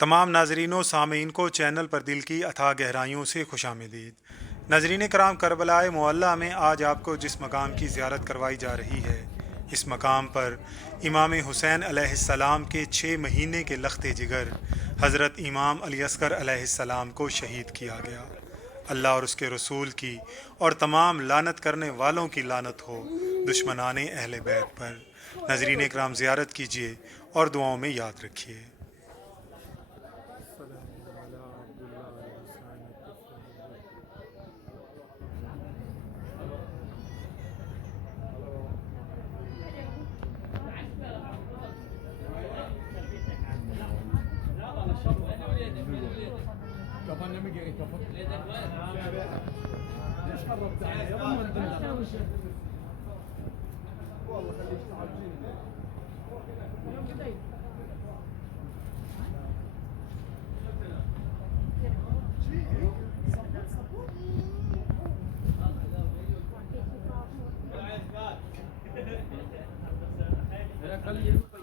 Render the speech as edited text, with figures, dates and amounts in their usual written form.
तमाम नाजरीन सामीन को चैनल पर दिल की अथाह गहराइयों से खुशामदीद। नाजरीन कराम, करबलाए मुअल्ला में आज आपको जिस मकाम की ज़ियारत करवाई जा रही है, इस मकाम पर इमाम हुसैन अलैहिस्सलाम के 6 महीने के लख्त जिगर हज़रत इमाम अली अस्कर अलैहिस्सलाम को शहीद किया गया। अल्लाह और उसके रसूल की और तमाम लानत करने वालों की लानत हो दुश्मनाने अहले बैत पर। नाजरीन कराम, ज़ियारत कीजिए और दुआओं में याद रखिए। كفن نمجي كفن ليش قربت علي يا ام الدنيا والله خليك تعبجيني خليه